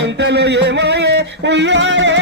ఇంతలో ఏమో ఉయ్యాలే